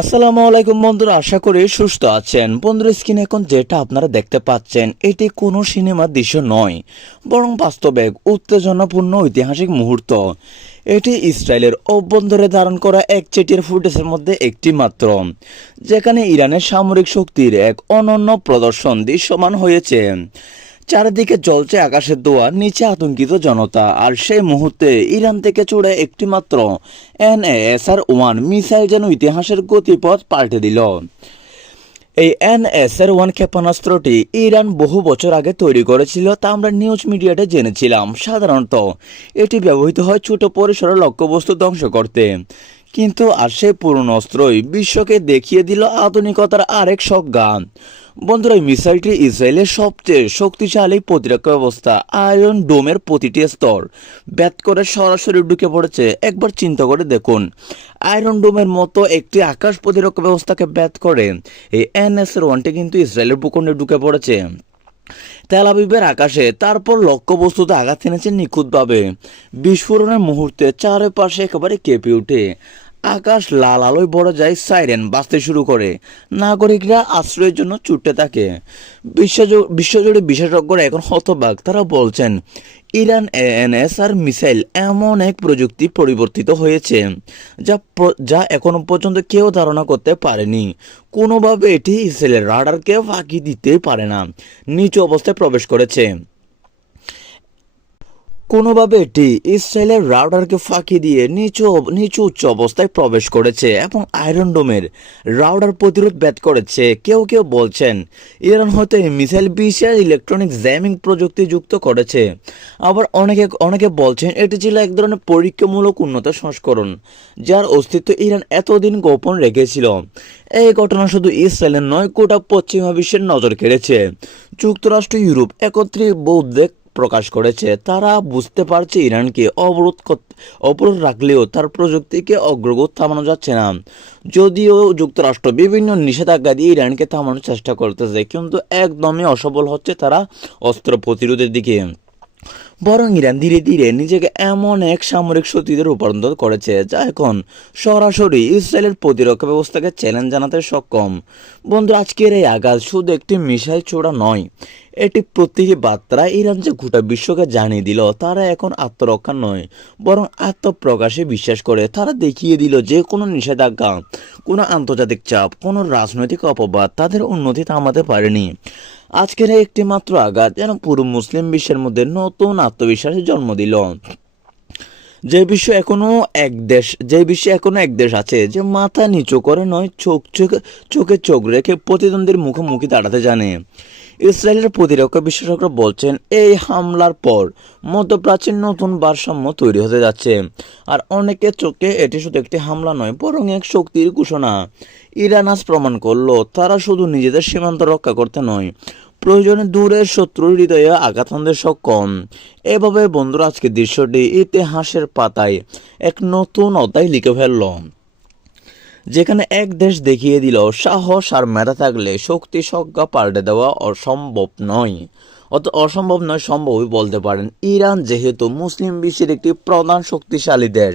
আসসালামু আলাইকুম বন্ধুরা, আশা করি সুস্থ আছেন। বন্ধুরা, স্ক্রিনে এখন যেটা আপনারা দেখতে পাচ্ছেন, এটি কোনো সিনেমার দৃশ্য নয়, বরং বাস্তবে উত্তেজনাপূর্ণ ঐতিহাসিক মুহূর্ত। এটি ইসরায়েলের অভ্যন্তরে ধারণ করা এক চেটিয়ার ফুটেজের মধ্যে একটি মাত্র, যেখানে ইরানের সামরিক শক্তির এক অনন্য প্রদর্শন দৃশ্যমান হয়েছে। চারিদিকে জ্বলছে আকাশের দোয়া নিচে আতঙ্কিত জনতা। আর সেই মুহূর্তে ইরান থেকে চড়ে মাত্র এনএসআর ওয়ান মিসাইল যেন ইতিহাসের গতিপথ পাল্টে দিল। এই এনএসআর ওয়ান ক্ষেপণাস্ত্রটি ইরান বহু বছর আগে তৈরি করেছিল তা আমরা নিউজ মিডিয়াতে জেনেছিলাম। সাধারণত এটি ব্যবহৃত হয় ছোট পরিসরের লক্ষ্যবস্তু ধ্বংস করতে। কিন্তু আর সেই পুরনো অস্ত্রই বিশ্বকে দেখিয়ে দিল আধুনিকতার আরেক সজ্ঞা। বন্ধুরা মিসাইলটি ইসরায়েলের সবচেয়ে শক্তিশালী প্রতিরক্ষা ব্যবস্থা, আয়রন ডোমের প্রতিটি স্তর। ব্যাত করে সরাসরি ঢুকে পড়েছে, একবার চিন্তা করে দেখুন। আয়রন ডোমের মতো একটি আকাশ প্রতিরক্ষা ব্যবস্থাকে ব্যাত করে। এই এনএসএর ওয়ানটি কিন্তু ইসরায়েলের ভূখণ্ডে ঢুকে পড়েছে। তেল আবিবের আকাশে তারপর লক্ষ্যবস্তুতে আঘাত এনেছে নিখুঁতভাবে। বিস্ফোরণের মুহূর্তে চারপাশে একেবারে কেঁপে ওঠে। আকাশ লাল আলোয় বড় যায় সাইরেন বাঁচতে শুরু করে। নাগরিকরা আশ্রয়ের জন্য ছুটতে থাকে। বিশ্বজু- বিশ্বজুড়ে বিশেষজ্ঞরা এখন হতবাক। তারা বলছেন, ইরান এএনএসআর মিসাইল এমন এক প্রযুক্তি পরিবর্তিত হয়েছে, যা যা এখনও পর্যন্ত কেউ ধারণা করতে পারেনি। কোনোভাবে এটি ইসরায়েলের রাডারকে ফাঁকি দিতে পারে না। নিচু অবস্থায় প্রবেশ করেছে। কোনোভাবে এটি ইসরায়েলের রাউডারকে ফাঁকি দিয়ে নিচু নিচু উচ্চ অবস্থায় প্রবেশ করেছে এবং আয়রন ডোমের রাউডার প্রতিরোধ ব্যাত করেছে। কেউ কেউ বলছেন, ইরান এই মিসাইল বিশেষ ইলেকট্রনিক জ্যামিং প্রযুক্তি যুক্ত করেছে। আবার অনেকে অনেকে বলছেন এটি ছিল এক ধরনের পরীক্ষামূলক উন্নত সংস্করণ, যার অস্তিত্ব ইরান এতদিন গোপন রেখেছিল। এই ঘটনা শুধু ইসরায়েলের নয়, গোটা পশ্চিমা বিশ্বের নজর কেড়েছে। যুক্তরাষ্ট্র, ইউরোপ একত্রে উদ্বেগ প্রকাশ করেছে। তারা বুঝতে পারছে ইরানকে অবরোধ অবরোধ রাখলেও তার প্রযুক্তিকে অগ্রগত থামানো যাচ্ছে না। যদিও যুক্তরাষ্ট্র বিভিন্ন নিষেধাজ্ঞা দিয়ে ইরানকে থামানোর চেষ্টা করতেছে, কিন্তু একদমই অসফল হচ্ছে তারা অস্ত্র প্রতিরোধের দিকে। বরং ইরান ধীরে ধীরে নিজেকে এমন এক সামরিক শক্তিতে রূপান্তর করেছে, যা এখন সরাসরি ইসরায়েলের প্রতিরক্ষা ব্যবস্থাকে চ্যালেঞ্জ জানাতে সক্ষম। বন্ধু, আজকের এই আঘাত শুধু একটি মিসাইল ছোড়া নয় এটি প্রতীকী বার্তা ইরান যে গোটা বিশ্বকে জানিয়ে দিল, তারা এখন আত্মরক্ষা নয়, বরং আত্মপ্রকাশে বিশ্বাস করে। তারা দেখিয়ে দিল যে কোনো নিষেধাজ্ঞা, কোনো আন্তর্জাতিক চাপ, কোনো রাজনৈতিক অপবাদ তাদের উন্নতি থামাতে পারেনি। আজকের একটি মাত্র আঘাত যেন পুরো মুসলিম বিশ্বের মধ্যে নতুন আত্মবিশ্বাসের জন্ম দিল। যে বিশ্ব এখনও এক দেশ, যে বিশ্বে এখনও এক দেশ আছে, যে মাথা নিচু করে নয়, চোখ চোখে চোখে চোখ রেখে প্রতিদ্বন্দ্বীর মুখোমুখি দাঁড়াতে জানে। ইসরায়েলের প্রতিরক্ষা বিশেষজ্ঞরা বলছেন, এই হামলার পর মধ্যপ্রাচ্যের নতুন ভারসাম্য তৈরি হতে যাচ্ছে। আর অনেকের চোখে এটি শুধু একটি হামলা নয়, বরং এক শক্তির ঘোষণা। ইরান আজ প্রমাণ করল, তারা শুধু নিজেদের সীমান্ত রক্ষা করতে নয় প্রয়োজনে দূরের শত্রুর হৃদয়ে আঘাত সন্দেশ কম এভাবে বন্ধুরা আজকে দৃশ্যটি ইতিহাসের পাতায় এক নতুন অধ্যায় লিখে ফেলল। যেখানে এক দেশ দেখিয়ে দিল, সাহস আর মেধা থাকলে শক্তি সজ্ঞা পাল্টে দেওয়া অসম্ভব নয়। অত অসম্ভব নয়, সম্ভবই বলতে পারেন। ইরান যেহেতু মুসলিম বিশ্বের একটি প্রধান শক্তিশালী দেশ,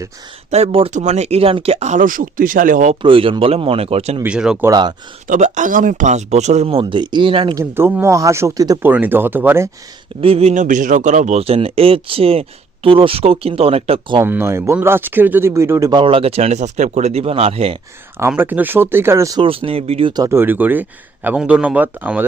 তাই বর্তমানে ইরানকে আরও শক্তিশালী হওয়া প্রয়োজন বলে মনে করছেন বিশেষজ্ঞরা। তবে আগামী পাঁচ বছরের মধ্যে ইরান কিন্তু মহাশক্তিতে পরিণত হতে পারে। বিভিন্ন বিশেষজ্ঞরা বলছেন, এর চেয়ে তুরস্কও কিন্তু অনেকটা কম নয়। বন্ধুরা, আজকের যদি ভিডিওটি ভালো লাগে, চ্যানেলটি সাবস্ক্রাইব করে দিবেন। আর হ্যাঁ আমরা কিন্তু সত্যিকারের সোর্স নিয়ে ভিডিও তা তৈরি করি। এবং ধন্যবাদ আমাদের